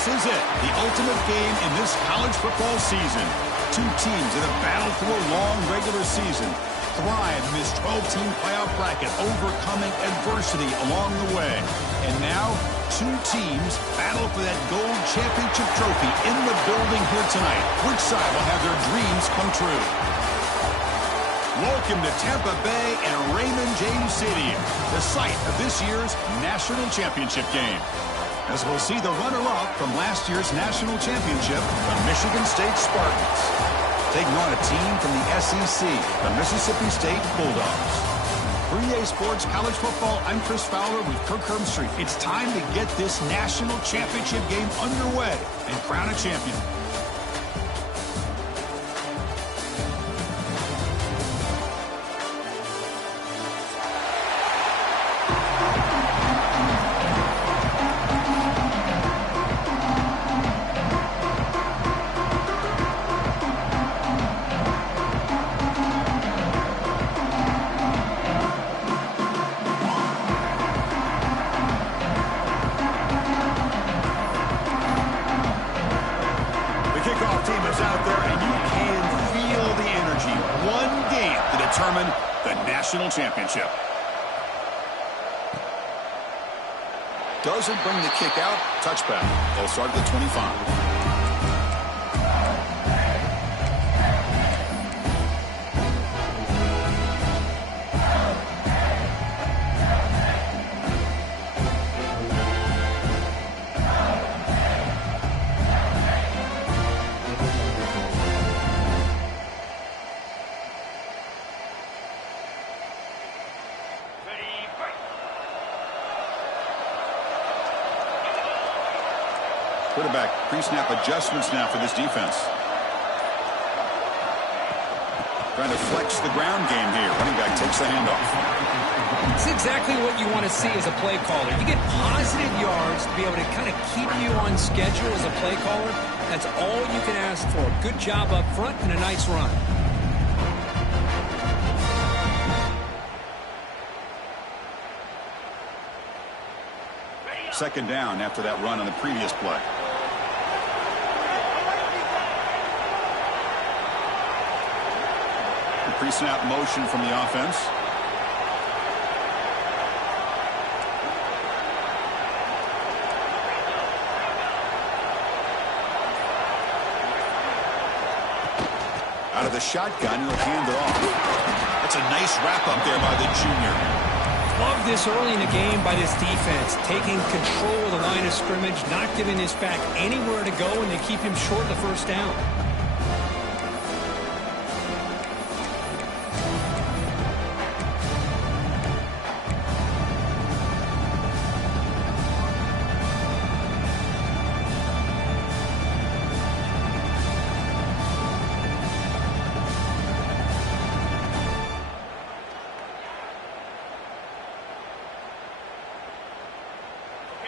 This is it, the ultimate game in this college football season. Two teams that have battled through a long regular season, thrive in this 12-team playoff bracket, overcoming adversity along the way. And now, two teams battle for that gold championship trophy in the building here tonight. Which side will have their dreams come true? Welcome to Tampa Bay and Raymond James Stadium, the site of this year's national championship game. As we'll see the runner-up from last year's national championship, the Michigan State Spartans, taking on a team from the SEC, the Mississippi State Bulldogs. For EA Sports College Football, I'm Chris Fowler with Kirk Herbstreit. It's time to get this national championship game underway and crown a champion. Championship. Doesn't bring the kick out. Touchback. They'll start at the 25. Quarterback, pre-snap adjustments now for this defense. Trying to flex the ground game here. Running back takes the handoff. It's exactly what you want to see as a play caller. You get positive yards to be able to kind of keep you on schedule as a play caller. That's all you can ask for. Good job up front and a nice run. Second down after that run on the previous play. Pre-snap motion from the offense. Out of the shotgun, he'll hand it off. That's a nice wrap-up there by the junior. Love this early in the game by this defense, taking control of the line of scrimmage, not giving this back anywhere to go, and they keep him short of the first down.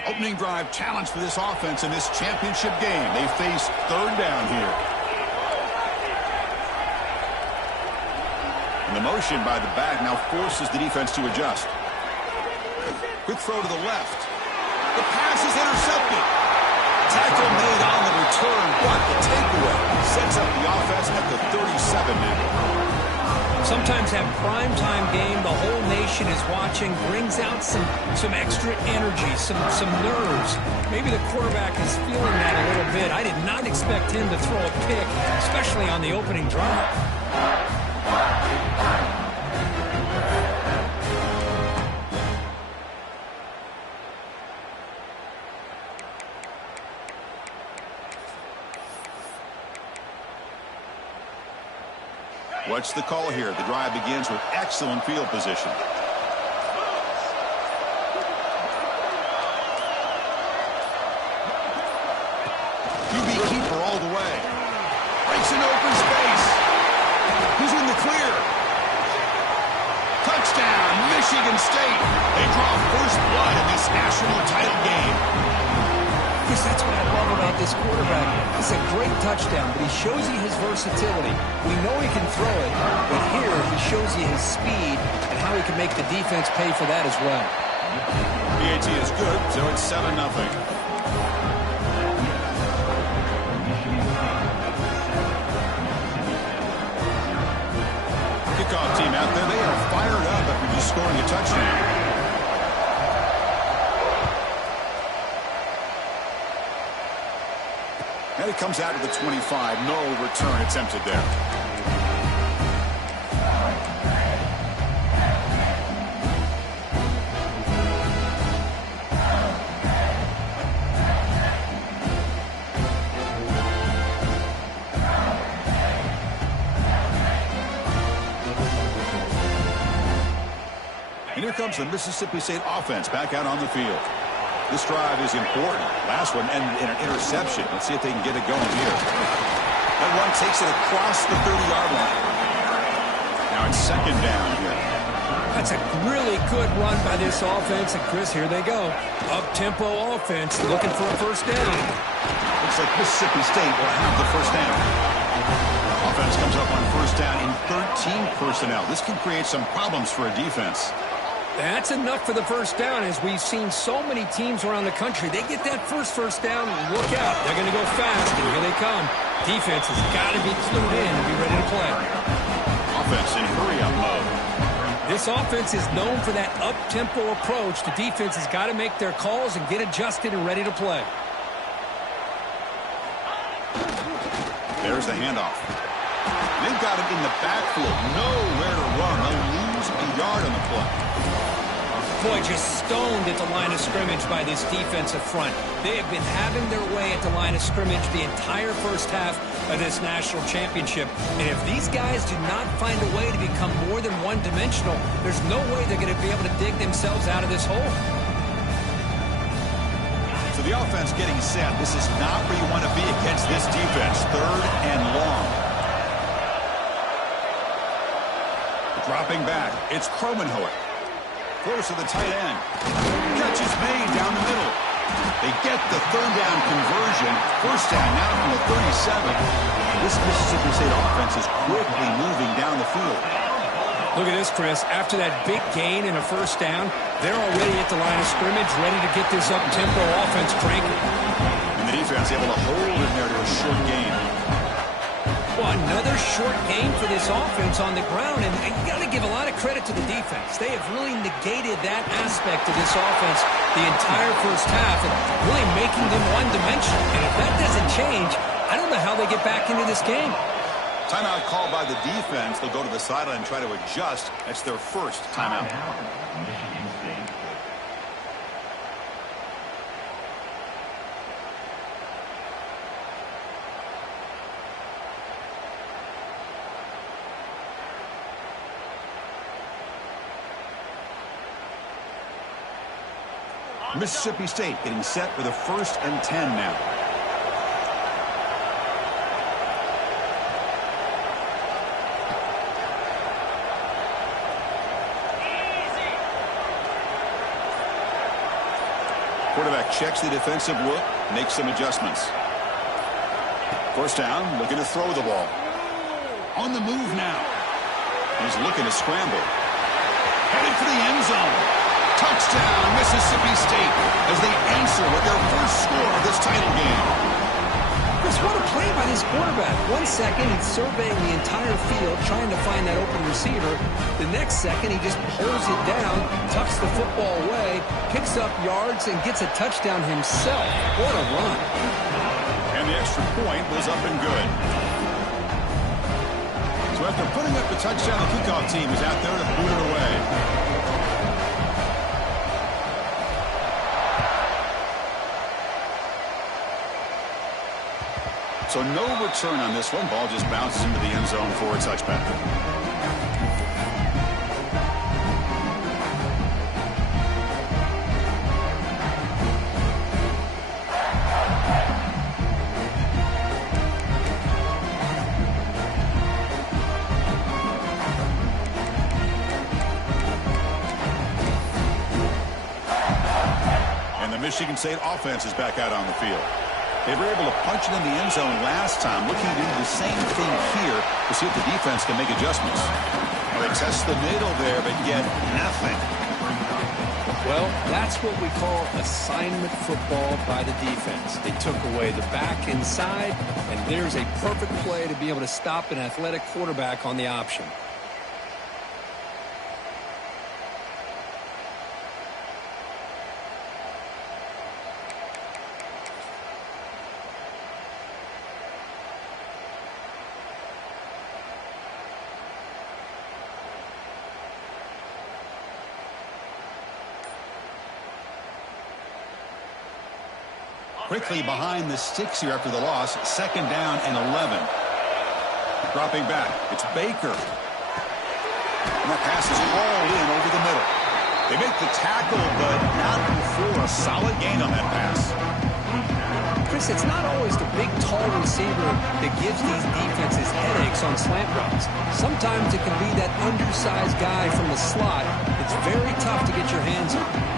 Opening drive challenge for this offense in this championship game. They face third down here. And the motion by the back now forces the defense to adjust. Quick throw to the left. The pass is intercepted. Tackle made on the return, but the takeaway sets up the offense at the 37 now. Sometimes that primetime game, the whole nation is watching, brings out some extra energy, some nerves. Maybe the quarterback is feeling that a little bit. I did not expect him to throw a pick, especially on the opening drive. What's the call here? The drive begins with excellent field position. QB keeper all the way. Breaks an open space. He's in the clear. Touchdown, Michigan State. They draw first blood in this national title game. Because that's what I love about this quarterback. It's a great touchdown, but he shows you his versatility. We know he can throw it, but here he shows you his speed and how he can make the defense pay for that as well. PAT is good, so it's 7-0. kickoff team out there. They are fired up after just scoring a touchdown. And it comes out to the 25. No return attempted there. And here comes the Mississippi State offense back out on the field. This drive is important. Last one ended in an interception. Let's see if they can get it going here. That one takes it across the 30-yard line. Now it's second down here. That's a really good run by this offense. And, Chris, here they go. Up-tempo offense looking for a first down. Looks like Mississippi State will have the first down. Offense comes up on first down in 13 personnel. This can create some problems for a defense. That's enough for the first down, as we've seen so many teams around the country. They get that first down, look out. They're going to go fast, and here they come. Defense has got to be clued in and be ready to play. Offense in hurry-up mode. This offense is known for that up-tempo approach. The defense has got to make their calls and get adjusted and ready to play. There's the handoff. They've got it in the backfield. Nowhere to run. They'll lose a yard on the play. Boy, just stoned at the line of scrimmage by this defensive front. They have been having their way at the line of scrimmage the entire first half of this national championship. And if these guys do not find a way to become more than one-dimensional, there's no way they're going to be able to dig themselves out of this hole. So the offense getting set. This is not where you want to be against this defense. Third and long. Dropping back. It's Cromenhoek. Throws to the tight end. Catch is made down the middle. They get the third down conversion. First down now from the 37. This Mississippi State offense is quickly moving down the field. Look at this, Chris. After that big gain in a first down, they're already at the line of scrimmage, ready to get this up-tempo offense cranking. And the defense able to hold in there to a short gain. Well, another short game for this offense on the ground, and you got to give a lot of credit to the defense. They have really negated that aspect of this offense the entire first half and really making them one-dimensional. And if that doesn't change, I don't know how they get back into this game. Timeout called by the defense. They'll go to the sideline and try to adjust. That's their first timeout. Mississippi State getting set for the 1st and 10 now. Quarterback checks the defensive look, makes some adjustments. First down, looking to throw the ball. On the move now. He's looking to scramble. Headed for the end zone. Touchdown, Mississippi State, as they answer with their first score of this title game. Chris, what a play by this quarterback. 1 second, he's surveying the entire field, trying to find that open receiver. The next second, he just pulls it down, tucks the football away, picks up yards, and gets a touchdown himself. What a run. And the extra point was up and good. So after putting up the touchdown, the kickoff team is out there to boot it away. So no return on this one. Ball just bounces into the end zone for a touchback. And the Michigan State offense is back out on the field. They were able to punch it in the end zone last time, looking to do the same thing here to see if the defense can make adjustments. Well, they test the middle there, but get nothing. Well, that's what we call assignment football by the defense. They took away the back inside, and there's a perfect play to be able to stop an athletic quarterback on the option. quickly behind the sticks here after the loss. 2nd down and 11. Dropping back, it's Baker. And that pass is hauled in over the middle. They make the tackle, but not before a solid gain on that pass. Chris, it's not always the big, tall receiver that gives these defenses headaches on slant routes. Sometimes it can be that undersized guy from the slot. It's very tough to get your hands on.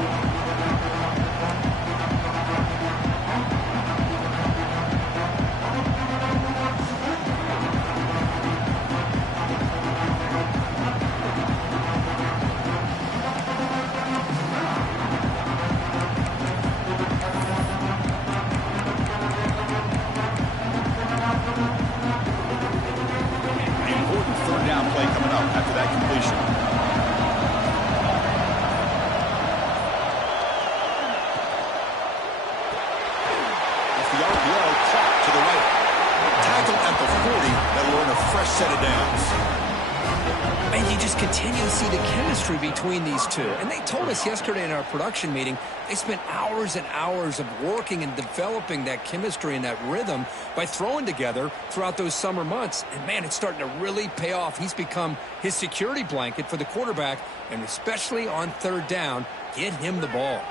Between these two. And they told us yesterday in our production meeting, they spent hours and hours of working and developing that chemistry and that rhythm by throwing together throughout those summer months. And man, it's starting to really pay off. He's become his security blanket for the quarterback, and especially on 3rd down, get him the ball.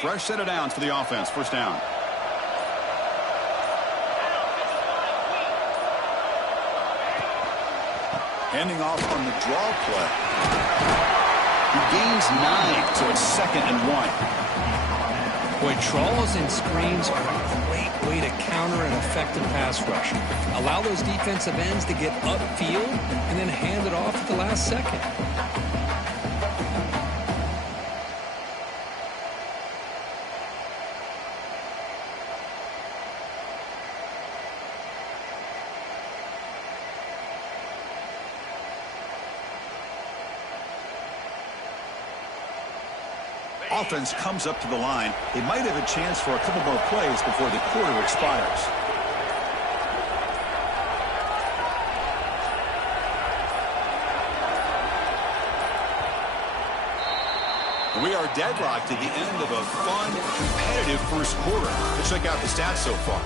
Fresh set of downs for the offense. 1st down. Handing off on the draw play. He gains 9, so it's 2nd and 1. Boy, draws and screens are a great way to counter an effective pass rush. Allow those defensive ends to get upfield and then hand it off at the last second. Offense comes up to the line. They might have a chance for a couple more plays before the quarter expires. We are deadlocked at the end of a fun, competitive first quarter. Let's check out the stats so far.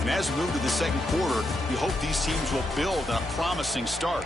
And as we move to the 2nd quarter, we hope these teams will build on a promising start.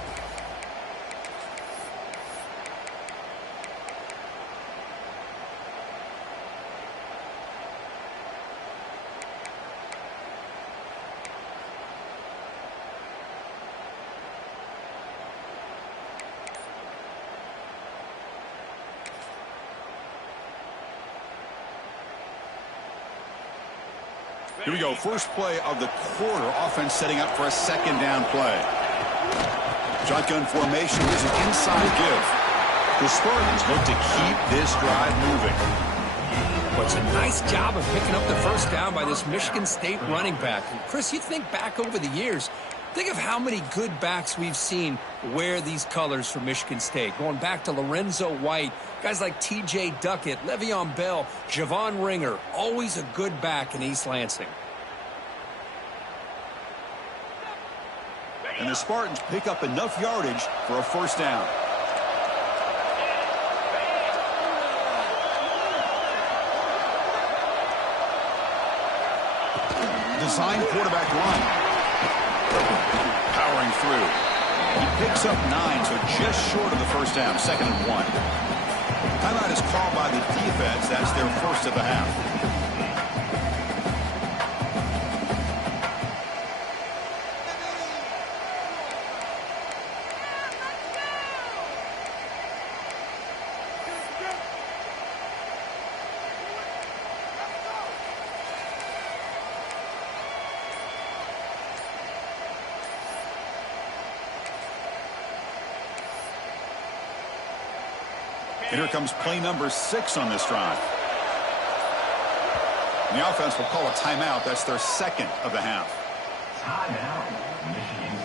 Here we go. First play of the quarter. Offense setting up for a 2nd down play. Shotgun formation is an inside give. The Spartans look to keep this drive moving. Well, it's a nice job of picking up the 1st down by this Michigan State running back. And Chris, you think back over the years, think of how many good backs we've seen wear these colors for Michigan State. Going back to Lorenzo White, guys like T.J. Duckett, Le'Veon Bell, Javon Ringer, always a good back in East Lansing. And the Spartans pick up enough yardage for a 1st down. Designed quarterback run. Powering through. He picks up 9, so just short of the 1st down. 2nd and 1. Timeout is called by the defense. That's their 1st of the half. And here comes play number 6 on this drive. And the offense will call a timeout. That's their 2nd of the half. Timeout, Michigan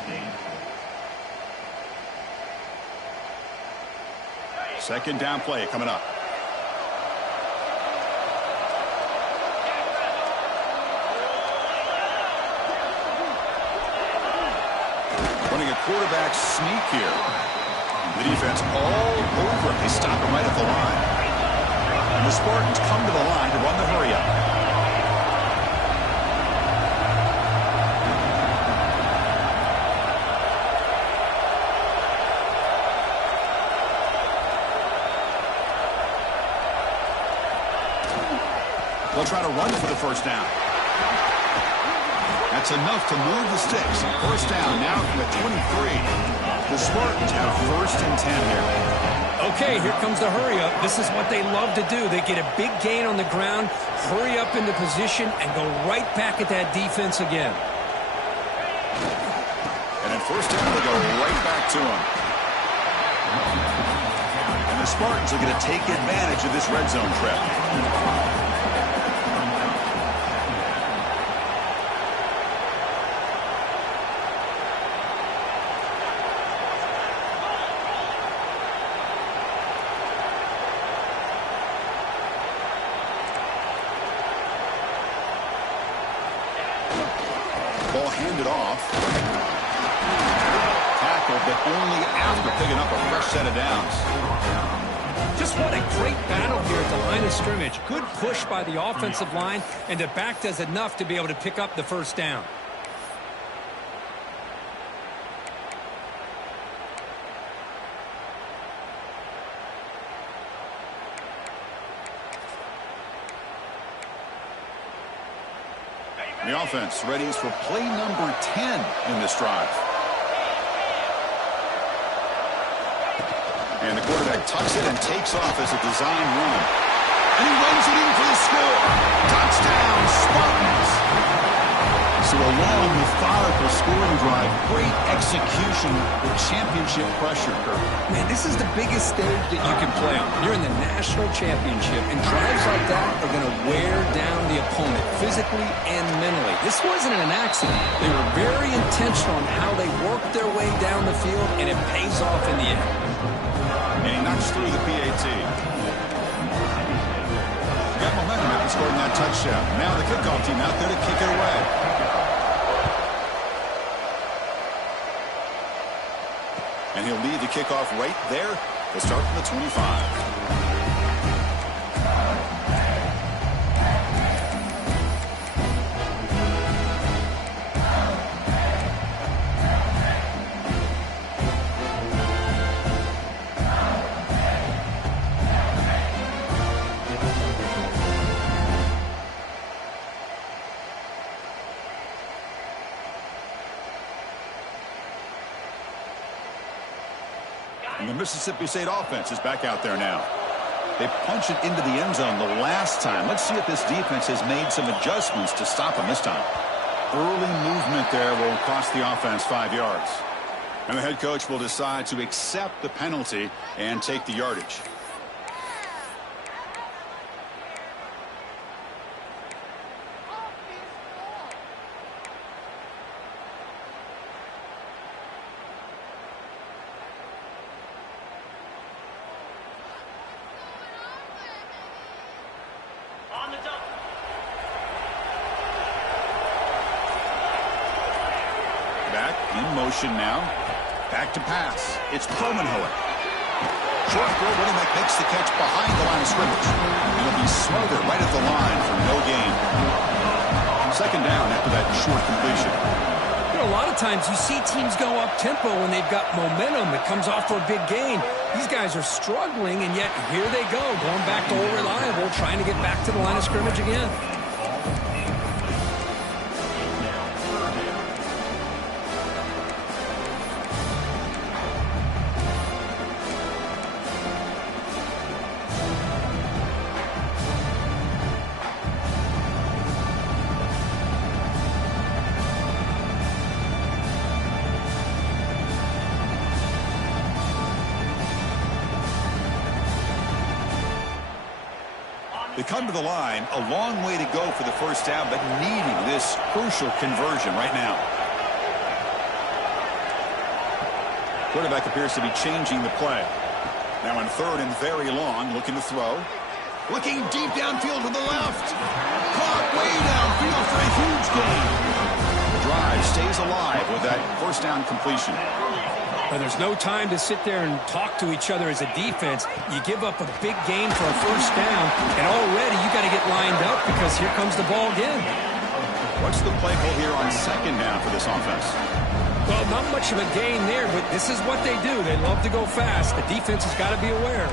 State. 2nd down play coming up. Running a quarterback sneak here. The defense all over him. They stop him right at the line. And the Spartans come to the line to run the hurry-up. They'll try to run for the first down. That's enough to move the sticks. First down now from the 23. The Spartans have first and 10 here. Okay, here comes the hurry up. This is what they love to do. They get a big gain on the ground, hurry up into position, and go right back at that defense again. And at first down, they go right back to him. And the Spartans are going to take advantage of this red zone trip. Ball handed off. Tackled, but only after picking up a fresh set of downs. Just what a great battle here at the line of scrimmage. Good push by the offensive line, and the back does enough to be able to pick up the first down. The offense readies for play number 10 in this drive. And the quarterback tucks it and takes off as a design run. And he runs it in for the score. Touchdown, Spartans. So a long, methodical scoring drive. Great execution with championship pressure, Kirk. Man, this is the biggest stage that you can play on. You're in the national championship, and drives like that are going to wear down the opponent physically and mentally. This wasn't an accident. They were very intentional on how they worked their way down the field, and it pays off in the end. And he knocks through the PAT. Got momentum after scoring that touchdown. Now the kickoff team out there to kick it away. And he'll lead the kickoff right there to start from the 25. And the Mississippi State offense is back out there now. They punch it into the end zone the last time. Let's see if this defense has made some adjustments to stop them this time. Early movement there will cost the offense 5 yards. And the head coach will decide to accept the penalty and take the yardage. Now, back to pass. It's Promenhoek. Short throw, running back makes the catch behind the line of scrimmage. It'll be Smother right at the line for no gain. Second down after that short completion. You know, a lot of times you see teams go up-tempo when they've got momentum. It comes off for a big gain. These guys are struggling, and yet here they go, going back to old reliable, trying to get back to the line of scrimmage again. They come to the line, a long way to go for the first down, but needing this crucial conversion right now. Quarterback appears to be changing the play. Now on third and very long, looking to throw. Looking deep downfield to the left. Caught way downfield for a huge gain. The drive stays alive with that first down completion. Well, there's no time to sit there and talk to each other as a defense. You give up a big gain for a first down, and already you got to get lined up because here comes the ball again. What's the play call here on second down for this offense? Well, not much of a gain there, but this is what they do. They love to go fast. The defense has got to be aware.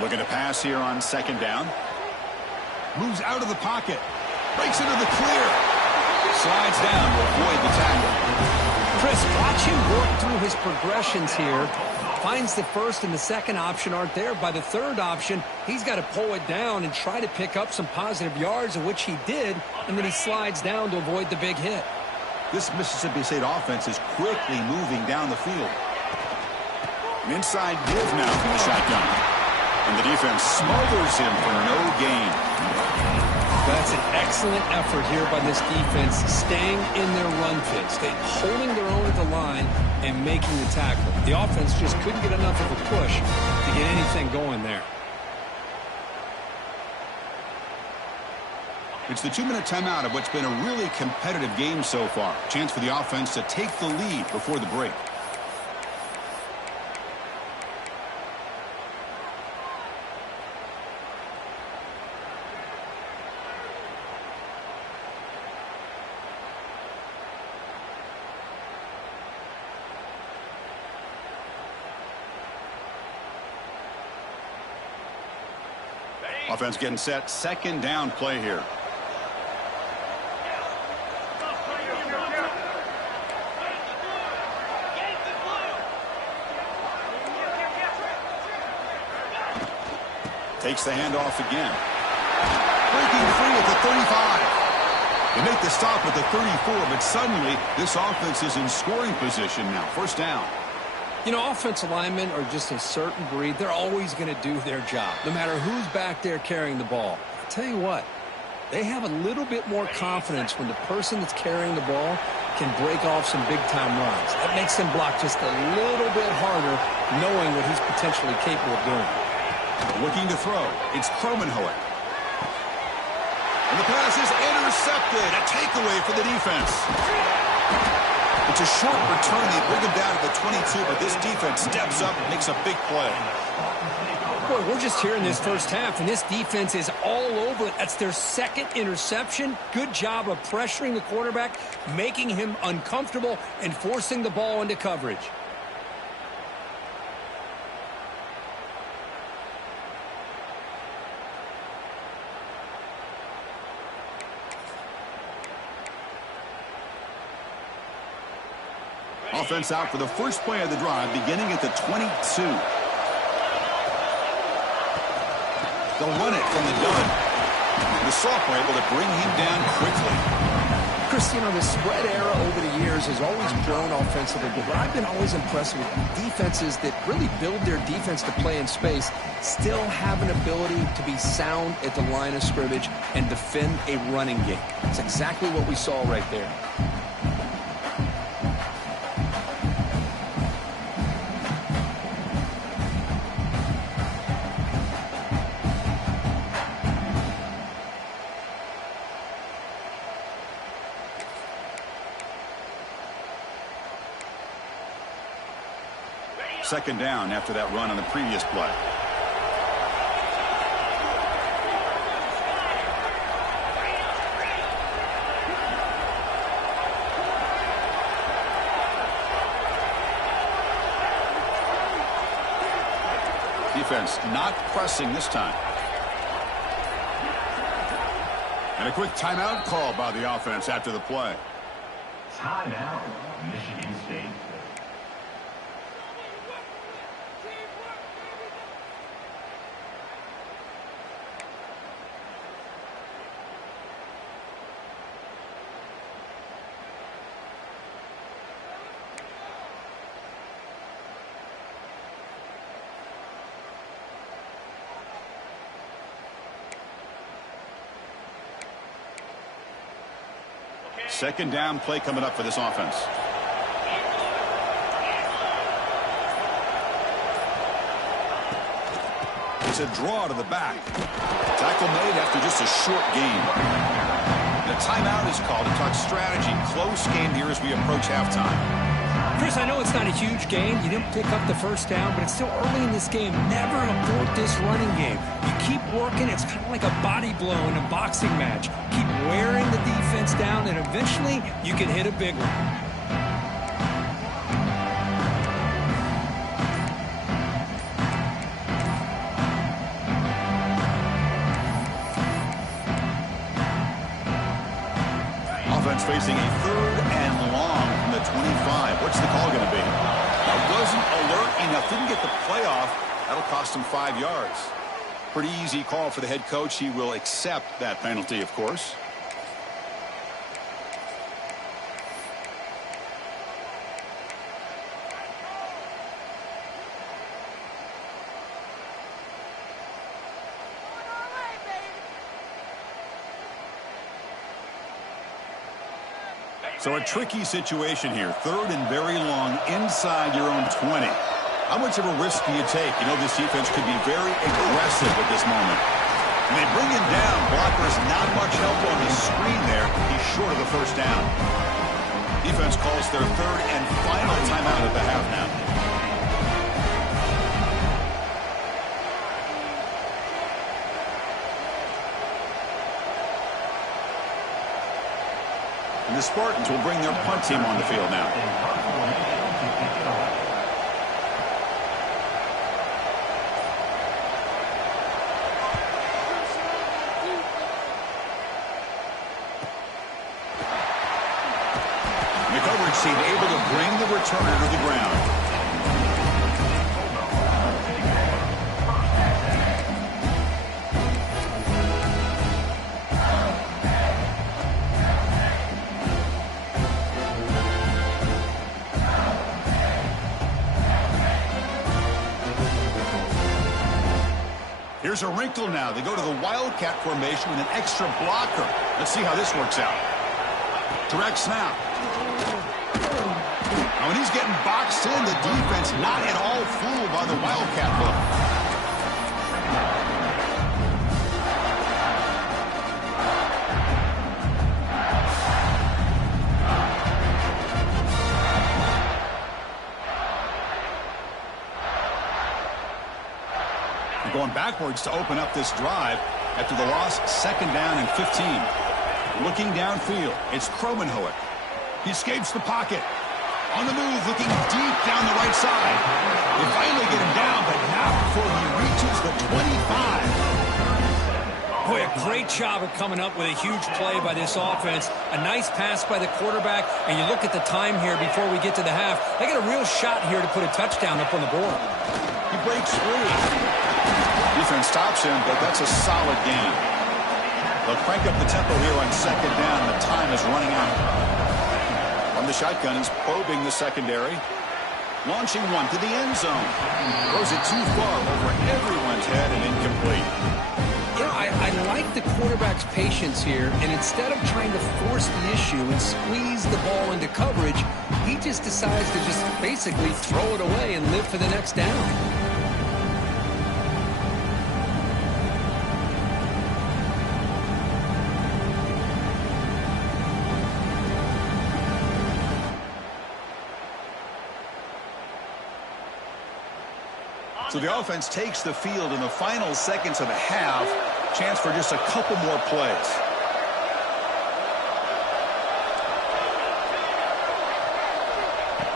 Looking to pass here on second down. Moves out of the pocket. Breaks into the clear. Slides down to avoid the tackle. Chris, watch him work through his progressions here. Finds the first and the second option aren't there. By the third option, he's got to pull it down and try to pick up some positive yards, of which he did, and then he slides down to avoid the big hit. This Mississippi State offense is quickly moving down the field. An inside give now from the shotgun. And the defense smothers him for no gain. That's an excellent effort here by this defense, staying in their run fit, holding their own at the line and making the tackle. The offense just couldn't get enough of a push to get anything going there. It's the 2-minute timeout of what's been a really competitive game so far. Chance for the offense to take the lead before the break. Offense getting set. Second down play here. Takes the handoff again. Breaking free at the 35. They make the stop at the 34, but suddenly this offense is in scoring position now. First down. You know, offensive linemen are just a certain breed. They're always going to do their job, no matter who's back there carrying the ball. I'll tell you what, they have a little bit more confidence when the person that's carrying the ball can break off some big-time runs. That makes them block just a little bit harder, knowing what he's potentially capable of doing. Looking to throw. It's Cromenhoek. And the pass is intercepted. A takeaway for the defense. It's a short return. They bring him down to the 22, but this defense steps up and makes a big play. Boy, we're just here in this first half, and this defense is all over it. That's their second interception. Good job of pressuring the quarterback, making him uncomfortable, and forcing the ball into coverage. Offense out for the first play of the drive, beginning at the 22. They'll run it from the gun. The sophomore able to bring him down quickly. Chris, you know, the spread era over the years has always grown offensively, but I've been always impressed with defenses that really build their defense to play in space, still have an ability to be sound at the line of scrimmage and defend a running game. That's exactly what we saw right there. Second down after that run on the previous play. Defense not pressing this time. And a quick timeout call by the offense after the play. Timeout, Michigan State. Second down play coming up for this offense. It's a draw to the back. Tackle made after just a short gain. The timeout is called to talk strategy. Close game here as we approach halftime. Chris, I know it's not a huge gain. You didn't pick up the first down, but it's still early in this game. Never abort this running game. You keep working. It's kind of like a body blow in a boxing match. Keep wearing the defense down, and eventually you can hit a big one. Facing a 3rd and long from the 25. What's the call going to be? Now, wasn't alert enough, didn't get the playoff. That'll cost him 5 yards. Pretty easy call for the head coach. He will accept that penalty, of course. So a tricky situation here. 3rd and very long inside your own 20. How much of a risk do you take? You know, this defense could be very aggressive at this moment. And they bring him down. Blocker's not much help on the screen there. He's short of the first down. Defense calls their 3rd and final timeout at the half now. And the Spartans will bring their punt team on the field now. The coverage team able to bring the returner to the ground. Here's a wrinkle now. They go to the Wildcat formation with an extra blocker. Let's see how this works out. Direct snap. Now, when he's getting boxed in, the defense not at all fooled by the Wildcat look. Going backwards to open up this drive after the loss. 2nd down and 15. Looking downfield, it's Kromenhoek. He escapes the pocket. On the move, looking deep down the right side. They finally get him down, but not before he reaches the 25. Boy, a great job of coming up with a huge play by this offense. A nice pass by the quarterback, and you look at the time here before we get to the half. They got a real shot here to put a touchdown up on the board. He breaks free. Defense stops him, but that's a solid gain. They'll crank up the tempo here on 2nd down. The time is running out. On the shotgun, he's probing the secondary. Launching one to the end zone. Throws it too far over everyone's head and incomplete. You know, I like the quarterback's patience here, and instead of trying to force the issue and squeeze the ball into coverage, he just decides to just basically throw it away and live for the next down. So the offense takes the field in the final seconds of the half. Chance for just a couple more plays.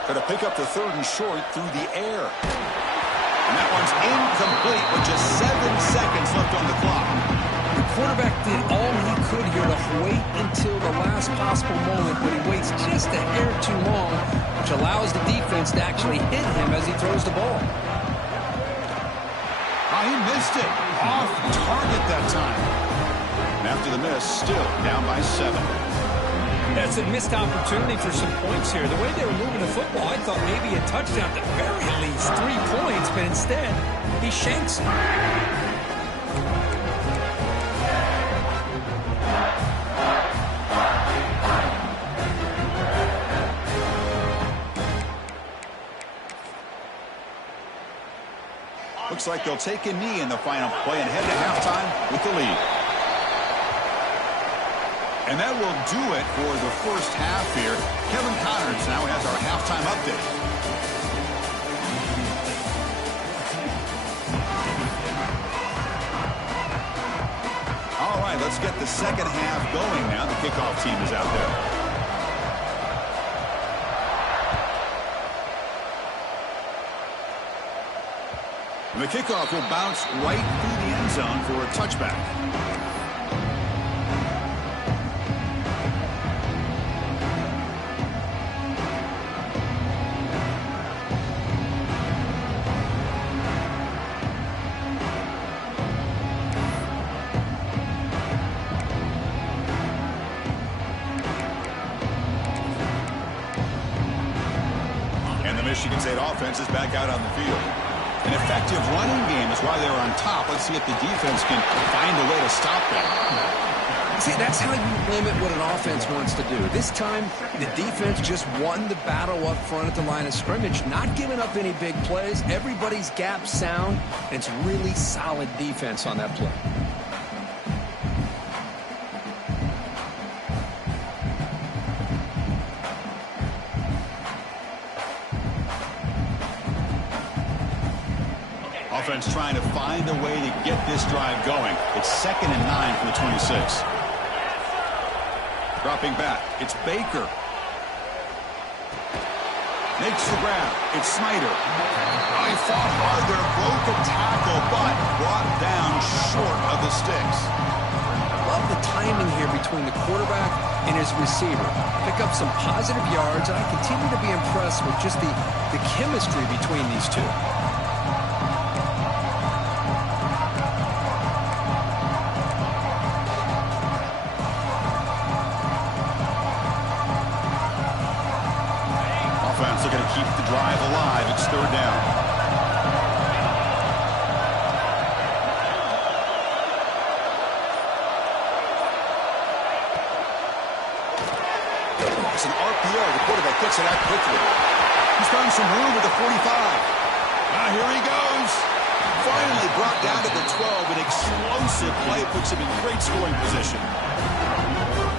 Got to pick up the 3rd and short through the air. And that one's incomplete with just 7 seconds left on the clock. The quarterback did all he could here to wait until the last possible moment, but he waits just a hair too long, which allows the defense to actually hit him as he throws the ball. He missed it. Off target that time. And after the miss, still down by 7. That's a missed opportunity for some points here. The way they were moving the football, I thought maybe a touchdown at the very least. 3 points, but instead, he shanks it. Looks like they'll take a knee in the final play and head to halftime with the lead. And that will do it for the first half here. Kevin Connors now has our halftime update. All right, let's get the second half going now. The kickoff team is out there. And the kickoff will bounce right through the end zone for a touchback. Michigan State offense is back out on the field. An effective running game is why they're on top. Let's see if the defense can find a way to stop that. See, that's how you limit what an offense wants to do. This time, the defense just won the battle up front at the line of scrimmage, not giving up any big plays. Everybody's gap sound, and it's really solid defense on that play. Offense trying to find a way to get this drive going. It's 2nd and 9 from the 26. Dropping back. It's Baker. Makes the grab. It's Snyder. He fought hard there. Broke a tackle, but brought down short of the sticks. Love the timing here between the quarterback and his receiver. Pick up some positive yards, and I continue to be impressed with just the chemistry between these two. They're going to keep the drive alive. It's 3rd down. It's an RPO. The quarterback gets it out quickly. He's found some room at the 45. Here he goes. Finally brought down to the 12. An explosive play puts him in great scoring position.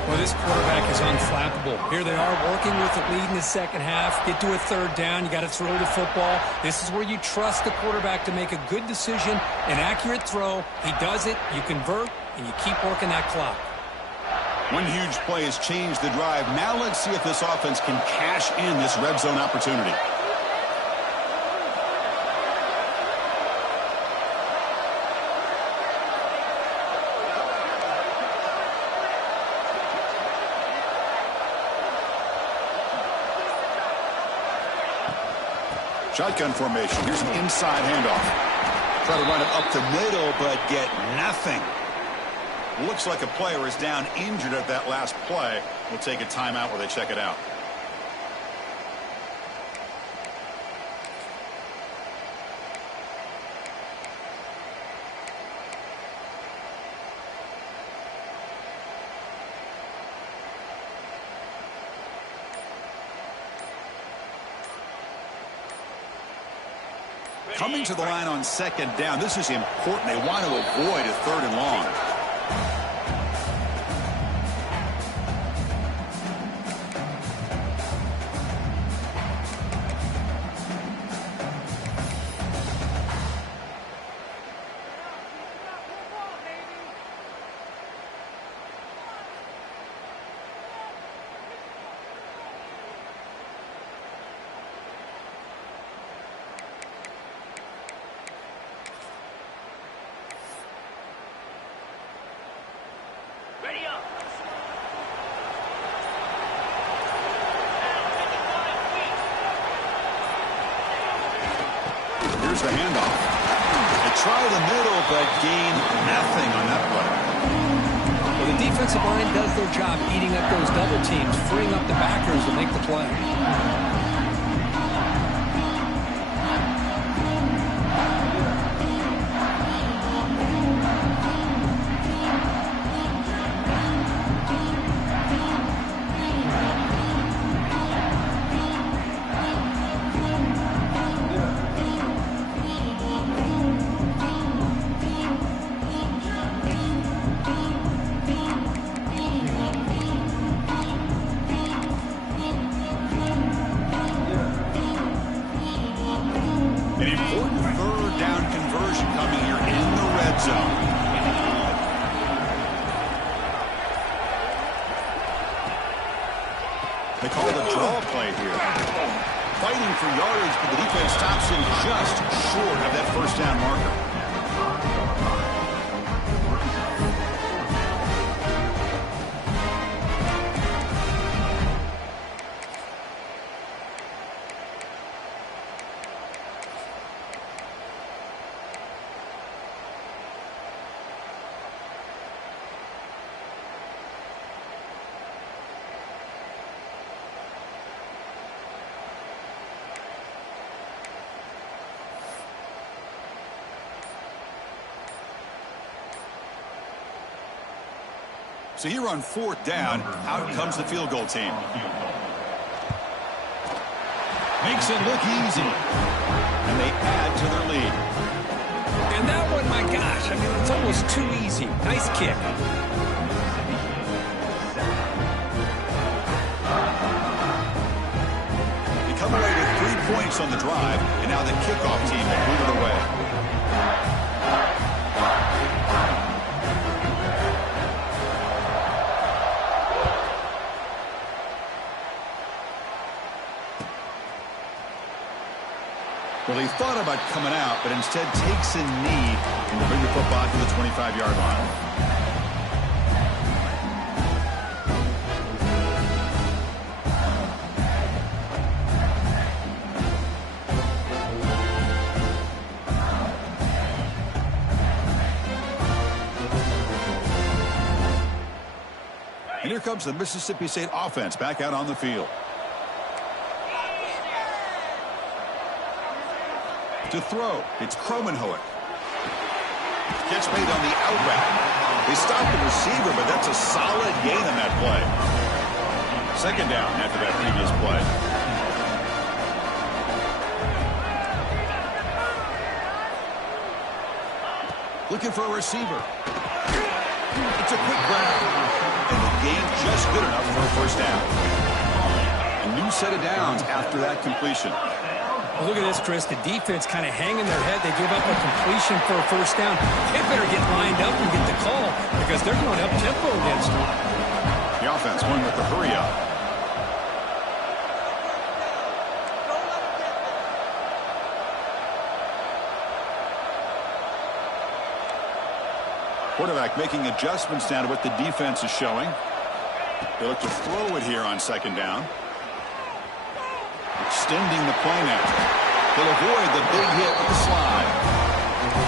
Well, this quarterback is unflappable. Here they are working with the lead in the second half. Get to a 3rd down. You got to throw the football. This is where you trust the quarterback to make a good decision, an accurate throw. He does it. You convert, and you keep working that clock. One huge play has changed the drive. Now let's see if this offense can cash in this red zone opportunity. Shotgun formation. Here's an inside handoff. Try to run it up the middle, but get nothing. Looks like a player is down injured at that last play. We'll take a timeout while they check it out. Coming to the line on 2nd down. This is important. They want to avoid a 3rd and long. Here's the handoff. They try the middle, but gain nothing on that play. Well, the defensive line does their job eating up those double teams, freeing up the backers to make the play. call the draw play here. Fighting for yardage, but the defense stops him just short of that first down marker. So here on fourth down, out comes the field goal team. Makes it look easy. And they add to their lead. And that one, my gosh, I mean, it's almost too easy. Nice kick. They come away with 3 points on the drive, and now the kickoff team will move it away. Well, he thought about coming out, but instead takes a knee and will bring the football to the 25-yard line. And here comes the Mississippi State offense back out on the field. To throw, it's Kromenhoek. Catch made on the out route. They stopped the receiver, but that's a solid gain on that play. Second down after that previous play. Looking for a receiver. It's a quick grab. And the gain just good enough for a first down. A new set of downs after that completion. Well, look at this, Chris. The defense kind of hanging their head. They give up a completion for a first down. They better get lined up and get the call because they're going up-tempo against them. The offense going with the hurry-up. Quarterback making adjustments now to what the defense is showing. They look to throw it here on second down. Extending the play now. They'll avoid the big hit with the slide.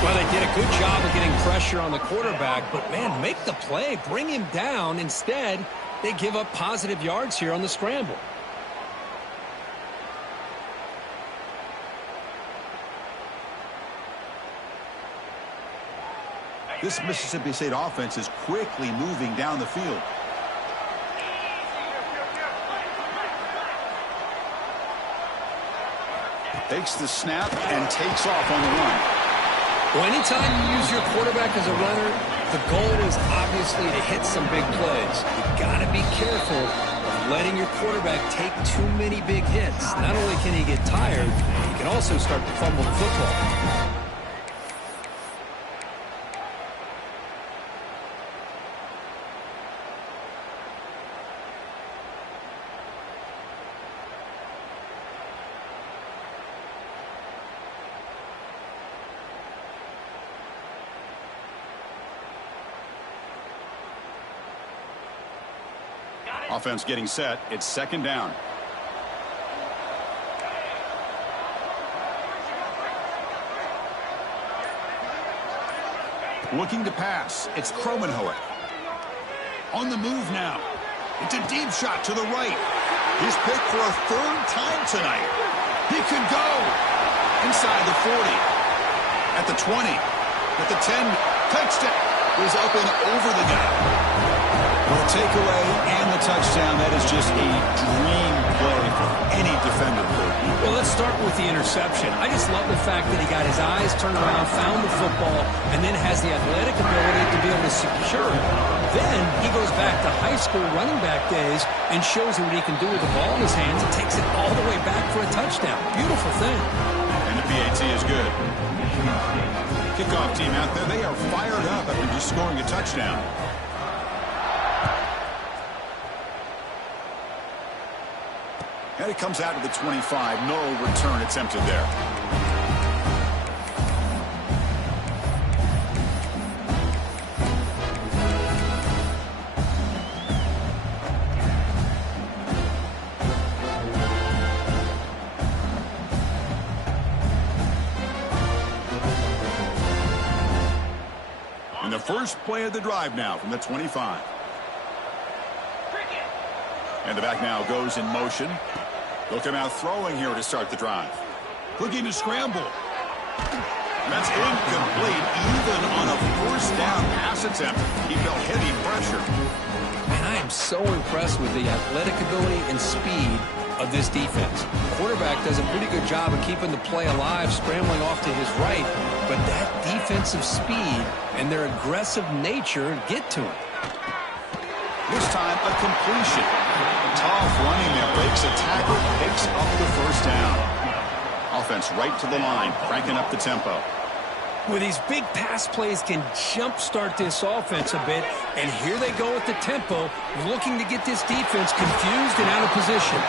Well, they did a good job of getting pressure on the quarterback, but, man, make the play. Bring him down. Instead, they give up positive yards here on the scramble. This Mississippi State offense is quickly moving down the field. Takes the snap and takes off on the run. Well, anytime you use your quarterback as a runner, the goal is obviously to hit some big plays. You've got to be careful of letting your quarterback take too many big hits. Not only can he get tired, he can also start to fumble the football. Offense getting set. It's second down. Looking to pass. It's Kromenhoek. On the move now. It's a deep shot to the right. He's picked for a third time tonight. He could go. Inside the 40. At the 20. At the 10. Touchdown. Is up and over the guy. Well, the takeaway and the touchdown, that is just a dream play for any defender. Well, let's start with the interception. I just love the fact that he got his eyes turned around, found the football, and then has the athletic ability to be able to secure it. Then he goes back to high school running back days and shows you what he can do with the ball in his hands and takes it all the way back for a touchdown. Beautiful thing. And the PAT is good. Kickoff team out there, they are fired up after just scoring a touchdown. And it comes out to the 25. No return attempted there. And the first play of the drive now from the 25. And the back now goes in motion. They'll come out throwing here to start the drive. Looking to scramble. That's incomplete. Even on a first down pass attempt, he felt heavy pressure. And I am so impressed with the athletic ability and speed of this defense. The quarterback does a pretty good job of keeping the play alive, scrambling off to his right. But that defensive speed and their aggressive nature get to him. This time, a completion. Tough running there. Breaks a tackle, picks up the first down. Offense right to the line, cranking up the tempo. Well, these big pass plays can jumpstart this offense a bit, and here they go with the tempo, looking to get this defense confused and out of position.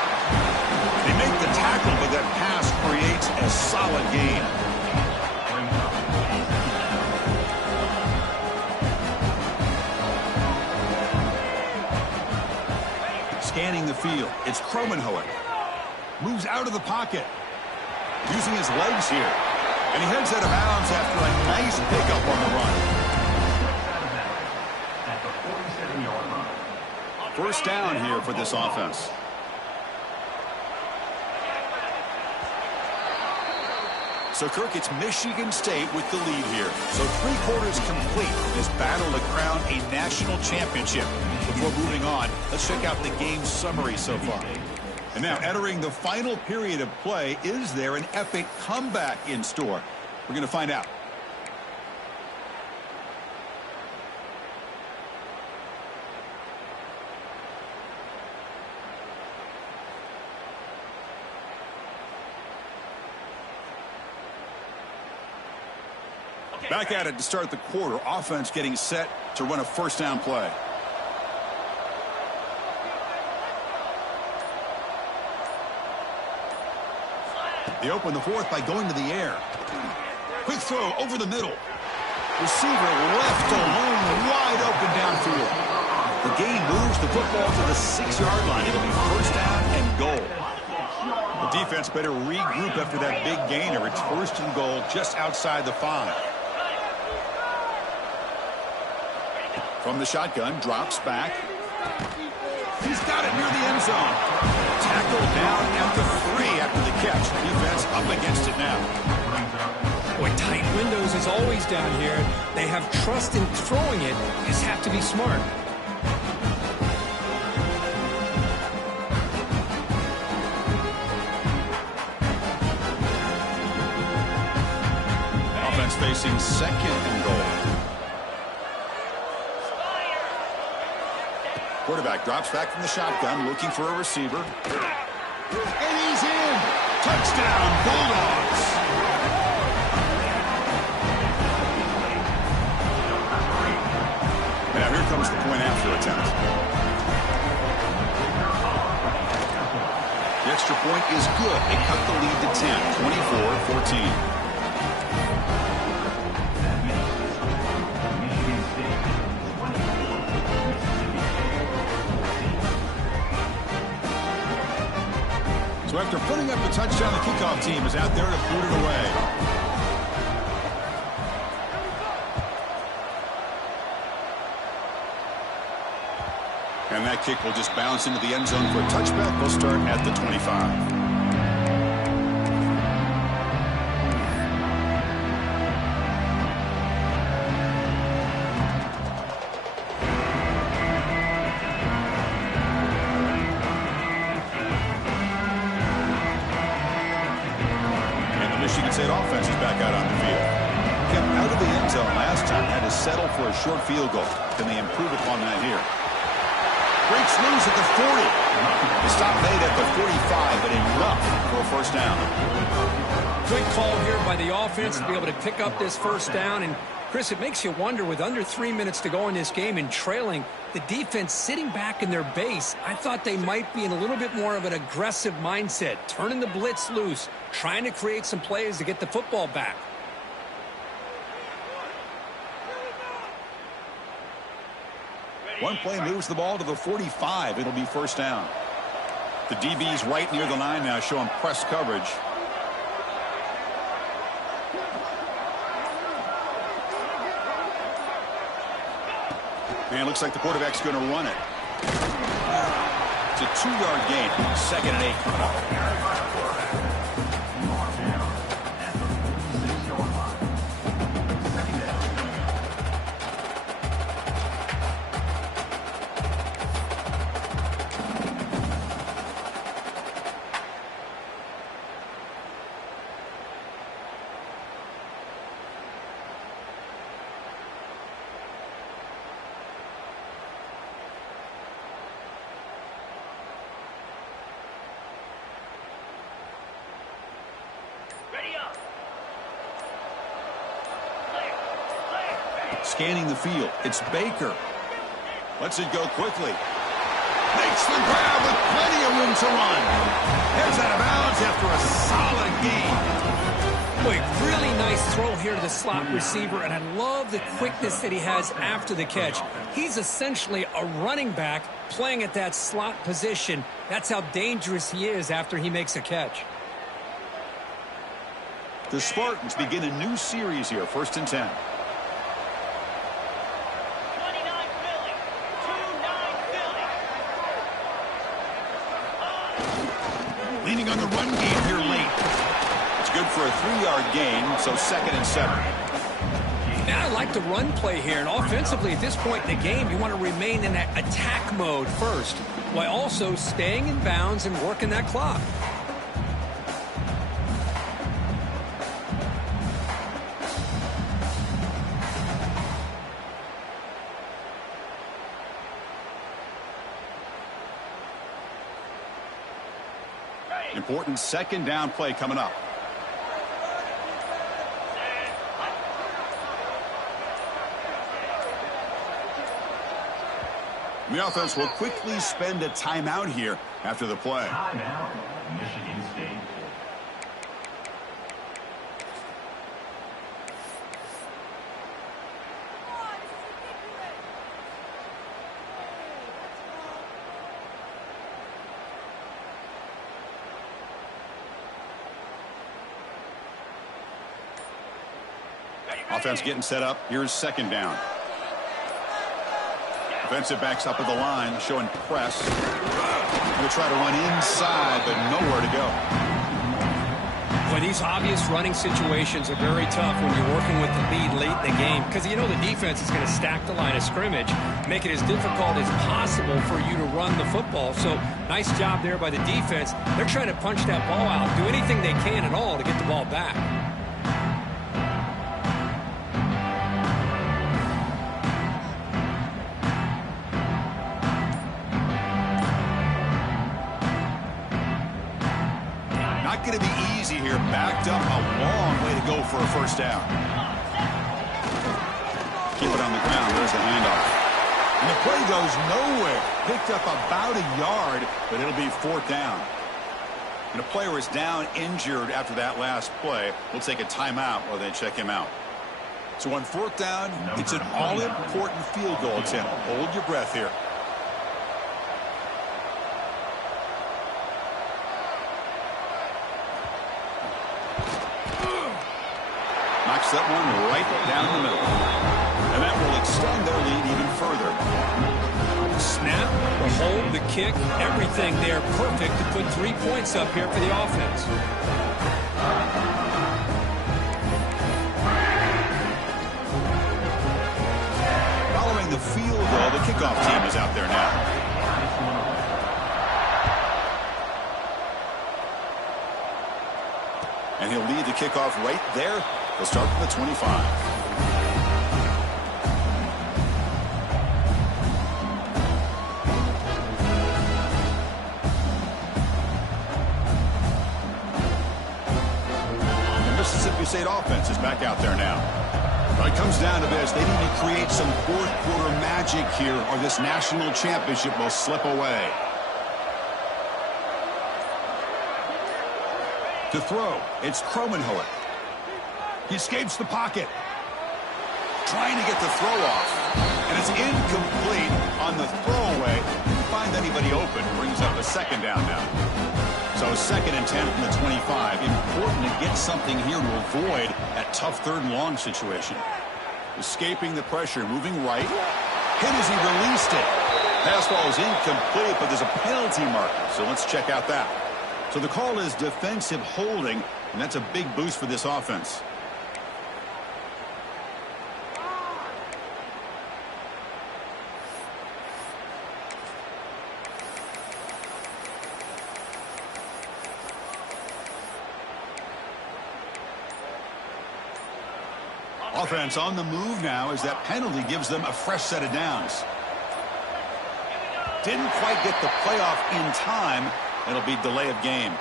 They make the tackle, but that pass creates a solid gain. Scanning the field, it's Kromenhoek. Moves out of the pocket. Using his legs here. And he heads out of bounds after a nice pickup on the run. First down here for this offense. So, Kirk, it's Michigan State with the lead here. So 3 quarters complete in this battle to crown a national championship. Before moving on, let's check out the game summary so far. And now, entering the final period of play, is there an epic comeback in store? We're going to find out. Back at it to start the quarter. Offense getting set to run a first down play. They open the fourth by going to the air. Quick throw over the middle. Receiver left alone, wide open downfield. The gain moves the football to the 6-yard line. It'll be first down and goal. The defense better regroup after that big gainer. It's first and goal just outside the 5. From the shotgun, drops back. He's got it near the end zone. Tackled down at the 3 after the catch. Defense up against it now. Boy, tight windows is always down here. They have trust in throwing it. You just have to be smart. Offense facing second and goal. Quarterback drops back from the shotgun, looking for a receiver. And he's in! Touchdown, Bulldogs! Now here comes the point after attempt. The extra point is good. They cut the lead to 10, 24-14. So after putting up the touchdown, the kickoff team is out there to boot it away. And that kick will just bounce into the end zone for a touchback. They'll start at the 25. Michigan State offense is back out on the field. Kept out of the end zone last time, had to settle for a short field goal. Can they improve upon that here? Breaks loose at the 40. The stop made at the 45, but enough for a first down. Good call here by the offense to be able to pick up this first down and Chris, it makes you wonder, with under 3 minutes to go in this game and trailing, the defense sitting back in their base, I thought they might be in a little bit more of an aggressive mindset, turning the blitz loose, trying to create some plays to get the football back. One play moves the ball to the 45. It'll be first down. The DB's right near the line now, showing press coverage. And it looks like the quarterback's going to run it. It's a 2-yard gain. 2nd and 8 coming up. Scanning the field. It's Baker. Lets it go quickly. Makes the grab with plenty of room to run. Heads out of bounds after a solid gain. Boy, really nice throw here to the slot receiver, and I love the quickness that he has after the catch. He's essentially a running back playing at that slot position. That's how dangerous he is after he makes a catch. The Spartans begin a new series here. 1st and 10. Leaning on the run game here late. It's good for a 3-yard gain, so 2nd and 7. Now I like the run play here, and offensively at this point in the game, you want to remain in that attack mode first, while also staying in bounds and working that clock. Important 2nd down play coming up. The offense will quickly spend a timeout here after the play. Timeout, Michigan State. Offense getting set up. Here's 2nd down. Defensive backs up at the line, showing press. Going to try to run inside, but nowhere to go. Well, these obvious running situations are very tough when you're working with the lead late in the game, because you know the defense is going to stack the line of scrimmage, make it as difficult as possible for you to run the football. So nice job there by the defense. They're trying to punch that ball out, do anything they can at all to get the ball back. Going to be easy here. Backed up a long way to go for a 1st down. Keep it on the ground. There's the handoff. And the play goes nowhere. Picked up about a yard, but it'll be 4th down. And a player is down injured after that last play. We'll take a timeout while they check him out. So on 4th down, it's an all-important field goal attempt. Hold your breath here. Knocks that one right down the middle. And that will extend their lead even further. Snap, the hold, the kick, everything there perfect to put 3 points up here for the offense. Following the field goal, the kickoff team is out there now. And he'll lead the kickoff right there. They'll start from the 25. The Mississippi State offense is back out there now. A It comes down to this. They need to create some fourth-quarter magic here, or this national championship will slip away. To throw, it's Kromenhoek. He escapes the pocket. Trying to get the throw off. And it's incomplete on the throwaway. Didn't find anybody open. Brings up a second down now. So 2nd and 10 from the 25. Important to get something here to avoid that tough 3rd and long situation. Escaping the pressure, moving right. Hit as he released it. Pass ball is incomplete, but there's a penalty marker. So let's check out that. So the call is defensive holding, and that's a big boost for this offense. Offense on the move now as that penalty gives them a fresh set of downs. Didn't quite get the playoff in time. It'll be delay of game.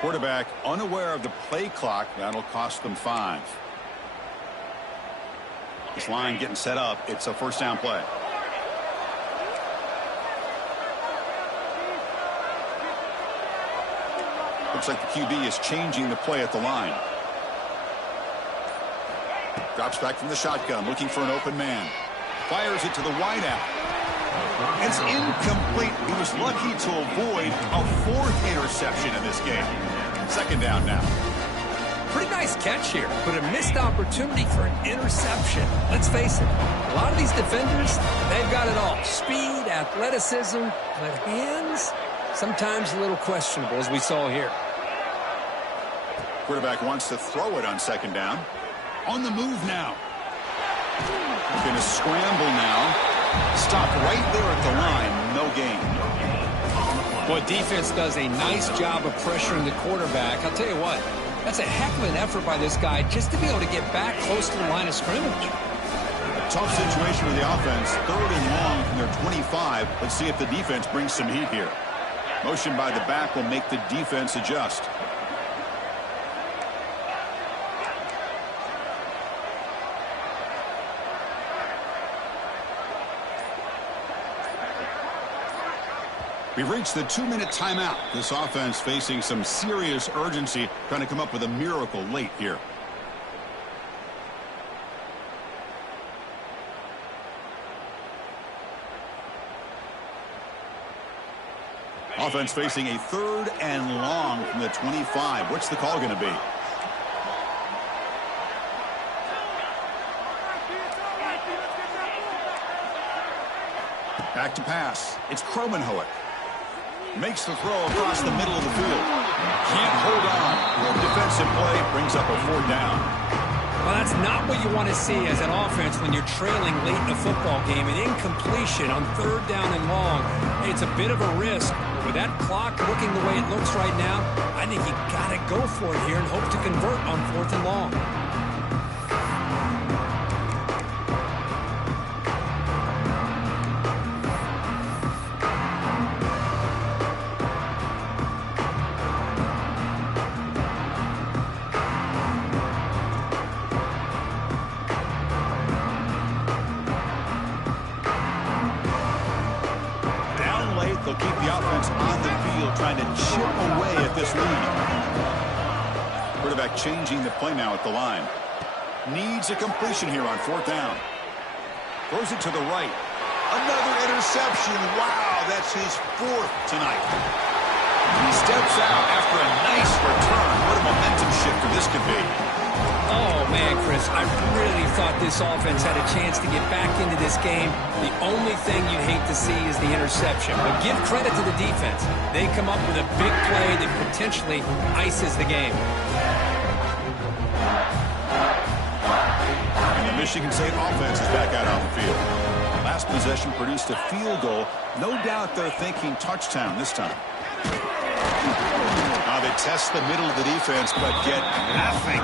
Quarterback unaware of the play clock. That'll cost them 5. This line getting set up. It's a 1st down play. Looks like the QB is changing the play at the line. Drops back from the shotgun, looking for an open man. Fires it to the wideout. It's incomplete. He was lucky to avoid a 4th interception in this game. 2nd down now. Pretty nice catch here, but a missed opportunity for an interception. Let's face it, a lot of these defenders, they've got it all. Speed, athleticism, but hands, sometimes a little questionable, as we saw here. Quarterback wants to throw it on 2nd down. On the move now. Going to scramble now. Stopped right there at the line. No gain. Well, defense does a nice job of pressuring the quarterback. I'll tell you what, that's a heck of an effort by this guy just to be able to get back close to the line of scrimmage. Tough situation with the offense. 3rd and long from their 25. Let's see if the defense brings some heat here. Motion by the back will make the defense adjust. We've reached the 2-minute timeout. This offense facing some serious urgency, trying to come up with a miracle late here. Offense facing a 3rd and long from the 25. What's the call going to be? Back to pass. It's Kromenhoek. Makes the throw across the middle of the field. Can't hold on. Good defensive play. Brings up a 4th down. Well, that's not what you want to see as an offense when you're trailing late in a football game. An incompletion on 3rd down and long. It's a bit of a risk. With that clock looking the way it looks right now, I think you got to go for it here and hope to convert on 4th and long. They'll keep the offense on the field, trying to chip away at this lead. Quarterback changing the play now at the line. Needs a completion here on 4th down. Throws it to the right. Another interception. Wow, that's his 4th tonight. He steps out after a nice return. What a momentum shifter this could be. Oh, man, Chris, I really thought this offense had a chance to get back into this game. The only thing you'd hate to see is the interception. But give credit to the defense. They come up with a big play that potentially ices the game. And the Michigan State offense is back out on the field. Last possession produced a field goal. No doubt they're thinking touchdown this time. Now they test the middle of the defense, but get nothing.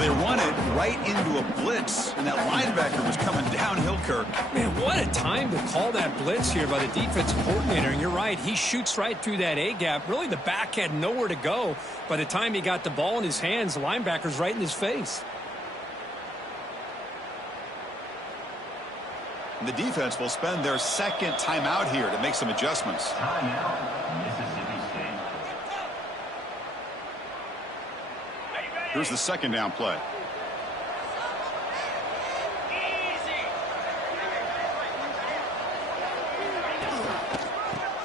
Well, they run it right into a blitz, and that linebacker was coming downhill, Kirk. Man, what a time to call that blitz here by the defensive coordinator. And you're right, he shoots right through that A-gap. Really, the back had nowhere to go. By the time he got the ball in his hands, the linebacker's right in his face. The defense will spend their second timeout here to make some adjustments. Timeout, Mississippi State. Here's the second down play.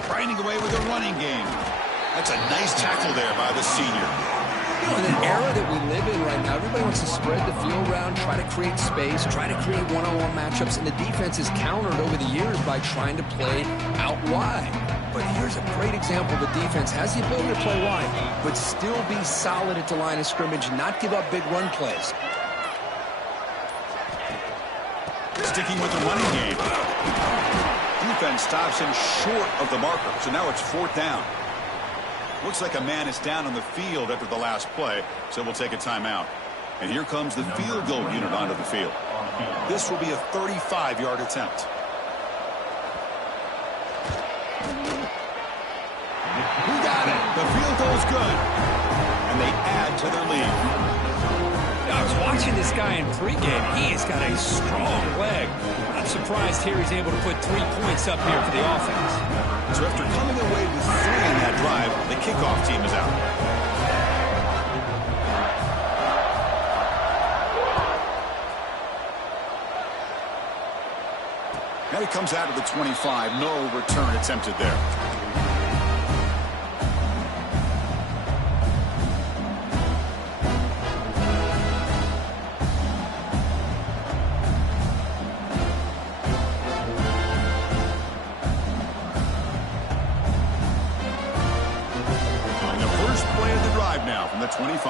Grinding away with a running game. That's a nice tackle there by the senior. You know, in an era that we live in right now, everybody wants to spread the field around, try to create space, try to create one-on-one matchups, and the defense is countered over the years by trying to play out wide. But here's a great example. The defense has the ability to play wide, but still be solid at the line of scrimmage, not give up big run plays. Sticking with the running game. Defense stops him short of the marker, so now it's fourth down. Looks like a man is down on the field after the last play, so we'll take a timeout. And here comes the field goal unit onto the field. This will be a 35-yard attempt. Who got it? The field goal's good. And they add to their lead. I was watching this guy in pregame. He has got a strong leg. I'm surprised here he's able to put 3 points up here for the offense. So after coming away with 3 in that drive, the kickoff team is out. Now he comes out of the 25. No return attempted there. Now from the 25.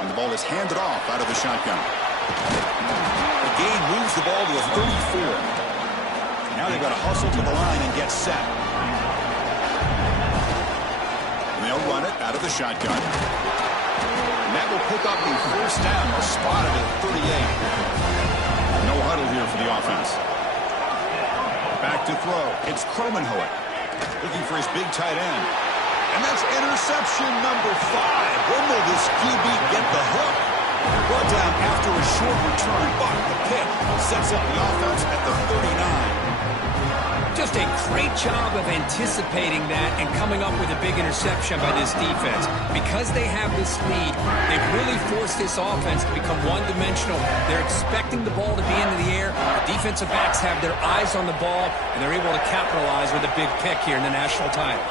And the ball is handed off out of the shotgun. The game moves the ball to the 34. Now they've got to hustle to the line and get set. And they'll run it out of the shotgun. And that will pick up the first down. They're spotted at 38. No huddle here for the offense. Back to throw. It's Cromenhoek looking for his big tight end. And that's interception number 5. When will this QB get the hook? Brought down after a short return, but the pick sets up the offense at the 39. Just a great job of anticipating that and coming up with a big interception by this defense. Because they have this lead, they've really forced this offense to become one-dimensional. They're expecting the ball to be into the air. The defensive backs have their eyes on the ball, and they're able to capitalize with a big pick here in the national title.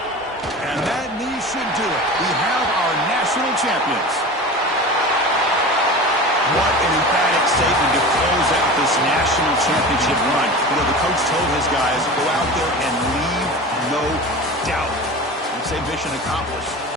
And that knee should do it. We have our national champions. What an emphatic statement to close out this national championship run. You know, the coach told his guys, go out there and leave no doubt. I'd say mission accomplished.